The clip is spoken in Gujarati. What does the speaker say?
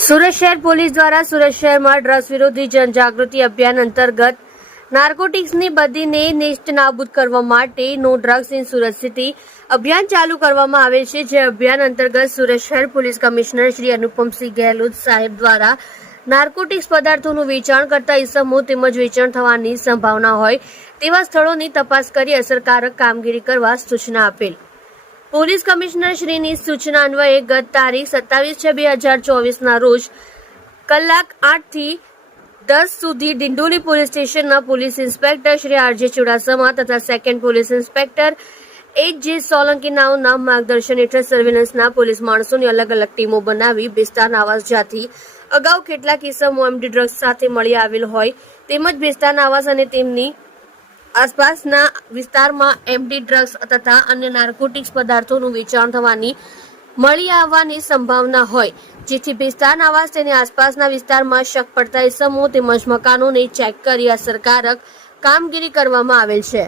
સુરત શહેર પોલીસ દ્વારા સુરત શહેરમાં ડ્રગ્સ વિરોધી જનજાગૃતિ અભિયાન અંતર્ગત નાર્કોટિક્સની બદીને નેસ્ત નાબૂદ કરવા માટે no drugs in Surat city અભિયાન ચાલુ કરવામાં આવેલ છે। જે અભિયાન અંતર્ગત સુરત શહેર પોલીસ કમિશનર શ્રી અનુપમસિંહ ગેહલોત સાહેબ દ્વારા નાર્કોટિક્સ પદાર્થોનું વેચાણ કરતા ઇસમો તેમજ વેચાણ થવાની સંભાવના હોય તેવા સ્થળોની તપાસ કરી અસરકારક કામગીરી કરવા સૂચના આપેલ। પોલીસ કમિશનર શ્રીની સૂચના અન્વયે ગત તારીખ 27/6/2024 રોજ કલાક 8 થી 10 સુધી ડિંડોલી પોલીસ સ્ટેશનના police inspector Shri RJ Chudasama તથા સેકન્ડ પોલીસ ઇન્સ્પેક્ટર એચ.જે. સોલંકી નાઓના માર્ગદર્શન હેઠળ સર્વેલન્સના પોલીસ માણસોની અલગ અલગ ટીમો બનાવી બેસ્તાન આવાસ જ્યાંથી અગાઉ કેટલાક કિસ્સામાં એમડી ડ્રગ્સ સાથે મળી આવેલ હોય તેમજ બેસ્તાન આવાસ અને તેમની આસપાસના વિસ્તારમાં એમડી ડ્રગ્સ તથા અન્ય નાર્કોટિક્સ પદાર્થોનું વેચાણ થવાની મળી આવવાની સંભાવના હોય જેથી બેસ્તાન આવાસ તેની આસપાસના વિસ્તારમાં શક પડતા ઇસમો તેમજ મકાનોને ચેક કરી અસરકારક કામગીરી કરવામાં આવેલ છે।